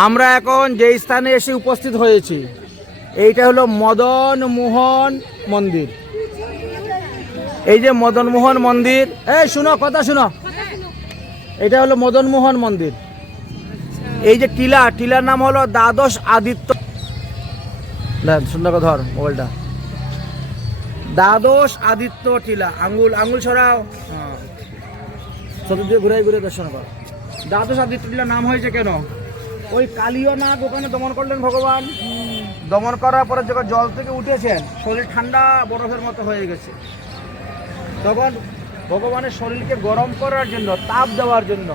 আমরা এখন যে স্থানে এসে উপস্থিত হয়েছি এইটা হলো মদন মোহন মন্দির। এই যে মদন মোহন মন্দির, এই শুনো কথা শুনো, এটা হলো মদন মোহন মন্দির। এই যে টিলার নাম হলো দ্বাদশ আদিত্য, সুন্দর ধর মোবাইলটা, দ্বাদশ আদিত্য টিলা। আঙ্গুল ছড়াও, চতুর্দিকে ঘুরে ঘুরে দর্শন কর। দ্বাদশ আদিত্য টিলা নাম হয়েছে কেন? ওই কালীয় নাগ ওখানে দমন করলেন ভগবান। দমন করার পরে যখন জল থেকে উঠেছেন শরীর ঠান্ডা বরফের মতো হয়ে গেছে, তখন ভগবানের শরীরকে গরম করার জন্য, তাপ দেওয়ার জন্য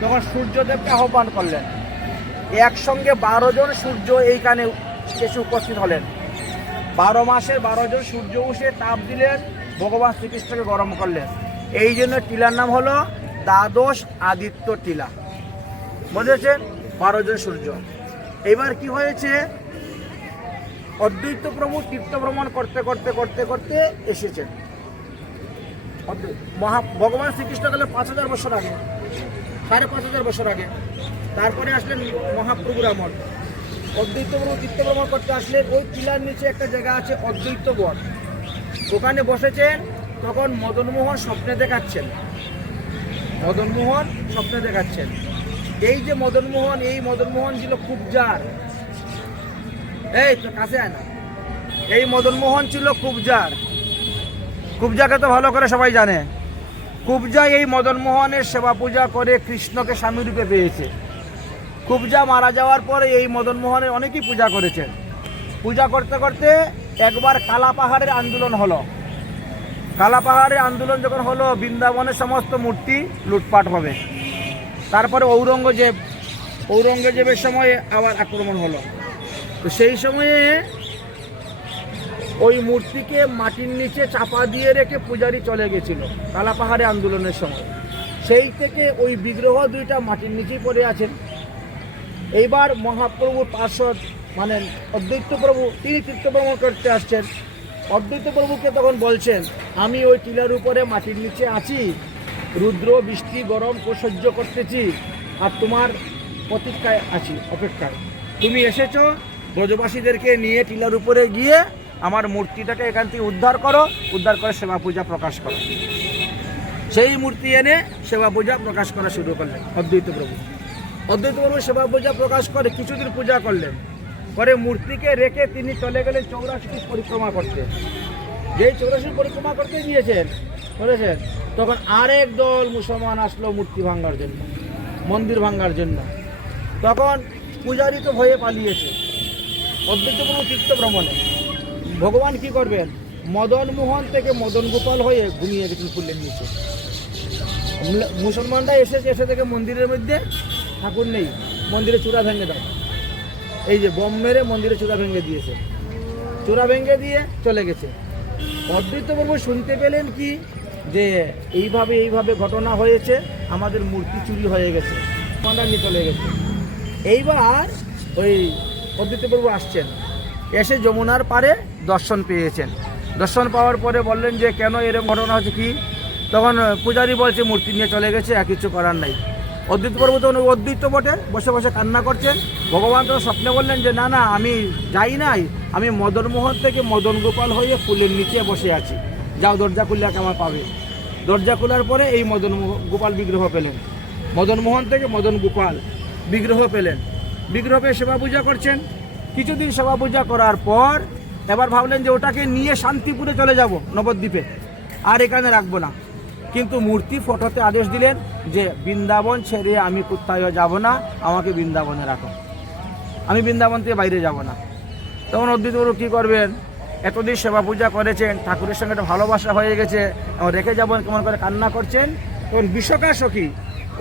তখন সূর্যদেবকে আহ্বান করলেন। একসঙ্গে 12 জন সূর্য এইখানে এসে উপস্থিত হলেন। 12 মাসের 12 জন সূর্য উঠে তাপ দিলেন, ভগবান শ্রীকৃষ্ণকে গরম করলেন। এই জন্য টিলার নাম হলো দ্বাদশ আদিত্য টিলা, বুঝেছেন? 12 জন সূর্য। এবার কি হয়েছে, অদ্বৈত প্রভু তীর্থ ভ্রমণ করতে করতে করতে করতে এসেছেন। ভগবান শ্রীকৃষ্ণ গেলে 5000 বছর আগে, 5500 বছর আগে। তারপরে আসলেন মহাপ্রভুর আমল। অদ্বৈত প্রভু তীর্থ ভ্রমণ করতে আসলেন। ওই টিলার নিচে একটা জায়গা আছে অদ্বৈত বন, ওখানে বসেছেন। তখন মদনমোহন স্বপ্নে দেখাচ্ছেন, মদনমোহন স্বপ্নে দেখাচ্ছেন। এই যে মদনমোহন, এই মদনমোহন ছিল কুবজার। এই তো কাছে আয় না, এই মদনমোহন ছিল কুবজার। কুবজাকে তো ভালো করে সবাই জানে। কুবজা এই মদনমোহনের সেবা পূজা করে কৃষ্ণকে স্বামী রূপে পেয়েছে। কুবজা মারা যাওয়ার পরে এই মদনমোহনের অনেকেই পূজা করেছেন। পূজা করতে করতে একবার কালা পাহাড়ের আন্দোলন হলো। কালা পাহাড়ের আন্দোলন যখন হলো, বৃন্দাবনের সমস্ত মূর্তি লুটপাট হবে। তারপরে ঔরঙ্গজেবের সময়ে আবার আক্রমণ হলো। তো সেই সময়ে ওই মূর্তিকে মাটির নিচে চাপা দিয়ে রেখে পূজারি চলে গেছিল কালা পাহাড়ে আন্দোলনের সময়। সেই থেকে ওই বিগ্রহ দুইটা মাটির নিচেই পড়ে আছেন। এইবার মহাপ্রভুর পার্শ্বদ মানে অদ্বৈত প্রভু, তিনি তীর্থ ভ্রমণ করতে আসছেন। অদ্বৈত প্রভুকে তখন বলছেন, আমি ওই টিলার উপরে মাটির নিচে আছি, রুদ্র বৃষ্টি গরম সহ্য করতেছি, আর তোমার প্রতীক্ষায় আছি, অপেক্ষায়। তুমি এসেছো, ব্রজবাসীদেরকে নিয়ে টিলার উপরে গিয়ে আমার মূর্তিটাকে এখান থেকে উদ্ধার করো, উদ্ধার করে সেবা পূজা প্রকাশ করো। সেই মূর্তি এনে সেবা পূজা প্রকাশ করা শুরু করলেন অদ্বৈত প্রভু। অদ্বৈত প্রভু সেবা পূজা প্রকাশ করে কিছুদিন পূজা করলেন, পরে মূর্তিকে রেখে তিনি চলে গেলেন 84টি পরিক্রমা করতে। যেই 84 পরিক্রমা করতে গিয়েছেন, বুঝেছেন, তখন আরেক দল মুসলমান আসলো মূর্তি ভাঙার জন্য, মন্দির ভাঙার জন্য। তখন পূজারি তো ভয়ে পালিয়েছে অদ্বৈত প্রভু তীর্থ ভ্রমণে। ভগবান কি করবেন, মদন মোহন থেকে মদন গোপাল হয়ে ঘুমিয়ে গেছেন ফুলের নিচে। মুসলমানরা এসে থেকে মন্দিরের মধ্যে ঠাকুর নেই, মন্দিরে চূড়া ভেঙে দাও। এই যে বম মেরে মন্দিরে চূড়া ভেঙে দিয়েছে, চূড়া ভেঙে দিয়ে চলে গেছে। অদ্বৈত প্রভু শুনতে পেলেন কি যে এইভাবে ঘটনা হয়েছে, আমাদের মূর্তি চুরি হয়ে গেছে, আমরা নিয়ে চলে গেছে। এইবার ওই অদ্বৈত প্রভু আসছেন, এসে যমুনার পারে দর্শন পেয়েছেন। দর্শন পাওয়ার পরে বললেন যে কেন এরকম ঘটনা হচ্ছে কি? তখন পূজারি বলছে মূর্তি নিয়ে চলে গেছে, আর কিছু করার নাই। অদ্বৈত প্রভু তখন অদ্বৈত বটে বসে বসে কান্না করছেন। ভগবান তো স্বপ্নে বললেন যে না না, আমি যাই নাই, আমি মদনমোহন থেকে মদন গোপাল হয়ে ফুলের নিচে বসে আছি, যাও দরজা খুললে আমার পাবে। দরজা খোলার পরে এই মদন গোপাল বিগ্রহ পেলেন, মদনমোহন থেকে মদন গোপাল বিগ্রহ পেলেন। বিগ্রহ পেয়ে সেবা পূজা করছেন। কিছুদিন সেবা পূজা করার পর এবার ভাবলেন যে ওটাকে নিয়ে শান্তিপুরে চলে যাব, নবদ্বীপে, আর এখানে রাখবো না। কিন্তু মূর্তি ফটোতে আদেশ দিলেন যে বৃন্দাবন ছেড়ে আমি কোথাও যাব না, আমাকে বৃন্দাবনে রাখো, আমি বৃন্দাবন থেকে বাইরে যাব না। তখন অদ্বৈত প্রভু কী করবেন, এতদিন সেবা পূজা করেছেন, ঠাকুরের সঙ্গে একটা ভালোবাসা হয়ে গেছে, রেখে যাবেন কেমন করে কান্না করছেন। তখন বিশ্বকা সখী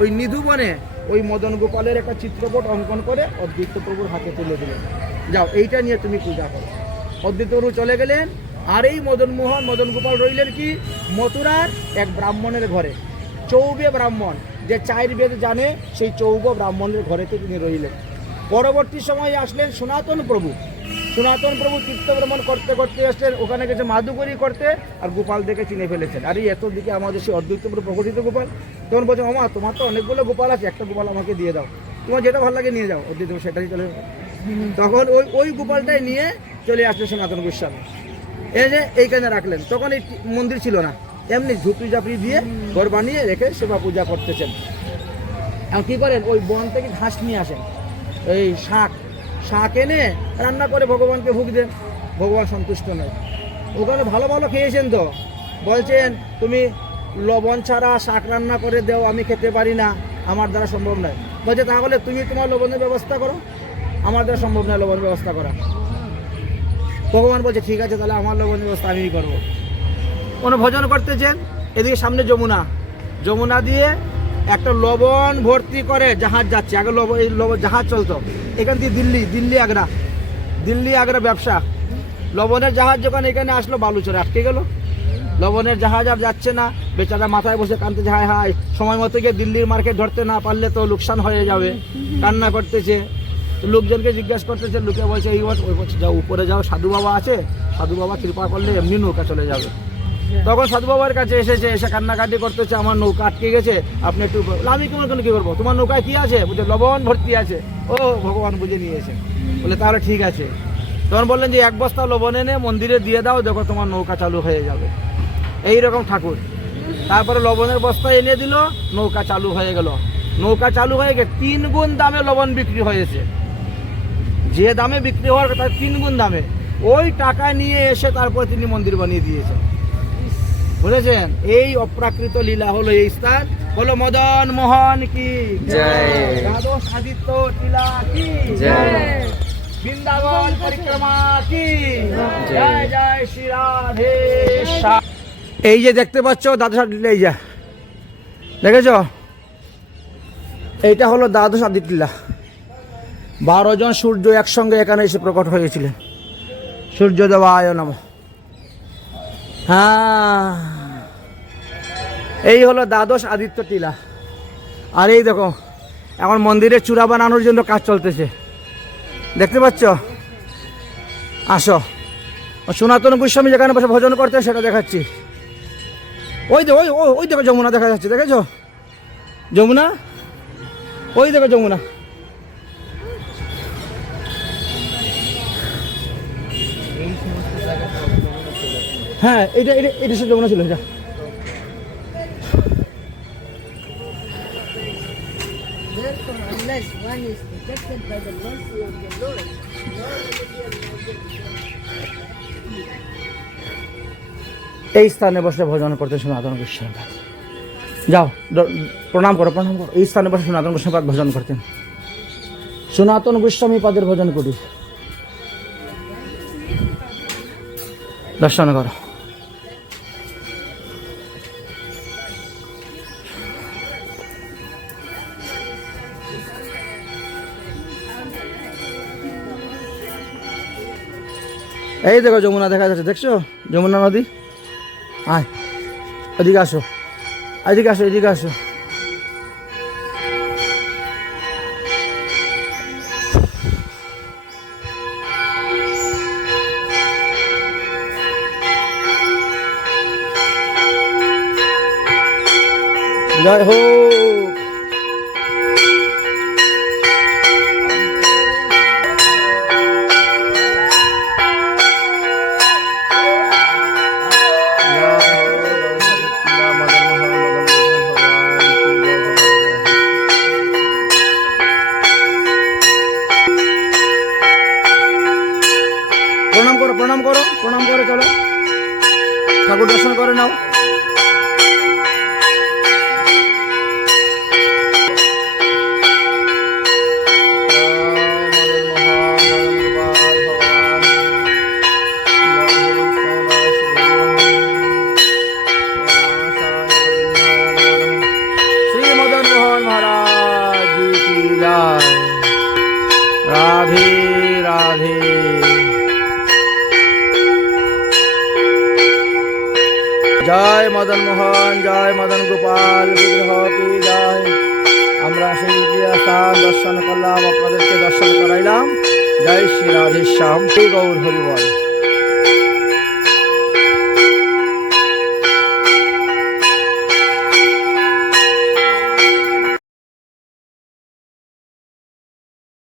ওই নিধুবনে ওই মদন গোপালের একটা চিত্রপট অঙ্কন করে অদ্বৈত প্রভুর হাতে তুলে দিলেন, যাও এইটা নিয়ে তুমি পূজা করো। অদ্বৈত প্রভু চলে গেলেন। আর এই মদন গোপাল রইলেন কি মথুরার এক ব্রাহ্মণের ঘরে, চৌবে ব্রাহ্মণ, যে 4 বেদ জানে, সেই চৌব ব্রাহ্মণের ঘরেতে তিনি রইলেন। পরবর্তী সময়ে আসলেন সনাতন প্রভু। সনাতন প্রভু তীর্থ ভ্রমণ করতে করতে আসলেন, ওখানে গেছে মাদুকরি করতে, আর গোপাল দেখে চিনে ফেলেছেন, আর এই এত দিকে আমাদের সেই অদ্বৈত প্রভু প্রকটিত গোপাল। তখন বলছেন, মামা তোমার তো অনেকগুলো গোপাল আছে, একটা গোপাল আমাকে দিয়ে দাও। তোমার যেটা ভালো লাগে নিয়ে যাও, ওর দিয়ে দেবো, সেটাই চলে যাবে। তখন ওই ওই গোপালটাই নিয়ে চলে আসলো সনাতন গোস্বামী, এই যে এইখানে রাখলেন। তখন এই মন্দির ছিল না, এমনি ঝুপড়ি ঝাপড়ি দিয়ে ঘর বানিয়ে রেখে সেবা পূজা করতেছেন। এখন কী করেন, ওই বন থেকে ঘাস নিয়ে আসেন, এই শাক এনে রান্না করে ভগবানকে ভোগ দেন, ভগবান সন্তুষ্ট নয়। ওখানে ভালো ভালো খেয়েছেন তো, বলছেন তুমি লবণ ছাড়া শাক রান্না করে দাও, আমি খেতে পারি না, আমার দ্বারা সম্ভব নয়। বলছে তাহলে তুমি তোমার লবণের ব্যবস্থা করো, আমার দ্বারা সম্ভব নয় লবণের ব্যবস্থা করা। ভগবান বলছে ঠিক আছে, তাহলে আমার লবণের ব্যবস্থা আমিই করবো। কোনো ভোজন করতেছেন, এদিকে সামনে যমুনা দিয়ে একটা লবণ ভর্তি করে জাহাজ যাচ্ছে। আগে এই জাহাজ চলতো এখান থেকে দিল্লি আগ্রা ব্যবসা। লবণের জাহাজ যখন এখানে আসলো, বালুচরে আটকে গেল, লবণের জাহাজ আর যাচ্ছে না। বেচারা মাথায় বসে কাঁদতেছে, হায় হায়, সময় মতো গিয়ে দিল্লির মার্কেট ধরতে না পারলে তো লোকসান হয়ে যাবে, কান্না করতেছে। লোকজনকে জিজ্ঞাসা করতেছে, লোকে বলছে এই ওই বলছে যাও উপরে যাও, সাধু বাবা আছে, সাধু বাবা কৃপা করলে এমনি নৌকা চলে যাবে। তখন সাধু বাবার কাছে এসে কান্নাকাটি করতেছে, আমার নৌকা আটকে গেছে, আপনি একটু। আমি কেমন কী করবো, তোমার নৌকায় কী আছে? বুঝে লবণ ভর্তি আছে। ও ভগবান বুঝে নিয়েছে, বলে তাহলে ঠিক আছে। তখন বললেন যে 1 বস্তা লবণ এনে মন্দিরে দিয়ে দাও, দেখো তোমার নৌকা চালু হয়ে যাবে। এইরকম ঠাকুর। তারপরে লবণের বস্তা এনে দিল, নৌকা চালু হয়ে গেল। নৌকা চালু হয়ে গিয়ে 3 গুণ দামে লবণ বিক্রি হয়েছে, যে দামে বিক্রি হওয়ার কথা 3 গুণ দামে। ওই টাকা নিয়ে এসে তারপর তিনি মন্দির বানিয়ে দিয়েছেন, বুঝেছেন? এই অপ্রাকৃত লীলা হলো এই স্থান। বলো মদন মোহন কি জয়, দ্বাদশ আদিত্য লীলা কি জয়, বৃন্দাবন পরিক্রমা কি জয়, জয় শ্রী রাধে শ্যাম। এই যে দেখতে পাচ্ছ দ্বাদশ লীলা, এই যে দেখেছ, এইটা হলো দ্বাদশ আদিত্য লীলা। 12 জন সূর্য একসঙ্গে এখানে এসে প্রকট হয়েছিলেন। সূর্য দেবায় নমঃ। হ্যাঁ, এই হলো দ্বাদশ আদিত্য টিলা। আর এই দেখো এখন মন্দিরের চূড়া বানানোর জন্য কাজ চলতেছে, দেখতে পাচ্ছ? আসো, সনাতন গোস্বামী যেখানে বসে ভজন করতে সেটা দেখাচ্ছি। ওই দেখো, ওই দেখো যমুনা দেখা যাচ্ছে, দেখেছ যমুনা? ওই দেখো যমুনা। হ্যাঁ, এটা সে যমুনা ছিল, এটা। এই স্থানে বসে ভজন করতে সনাতন গোস্বামী। যাও প্রণাম করো। এই স্থানে বসে সনাতন গোস্বামী পাদ ভজন করতেন। সনাতন গোস্বামী পাদের ভজন করি, দর্শন করো। এই দেখো যমুনা দেখা যাচ্ছে, দেখছো যমুনা নদী? আয়, এদিকে আসো, এদিকে আসো, এদিকে আসো। জয় হোক। প্রণাম করো, চলো ঠাকুর দর্শন করে নাও। শ্রী মদন মোহন মহারাজ কি জয়। রাধে রাধে। জয় মদন মোহন, জয় মদন গোপাল বিগ্রহ কি জয়। আমরা সেই স্থান দর্শন করলাম, আপনাদেরকে দর্শন করাইলাম। জয় শ্রী রাধেশ্যাম, গৌর হরিবল।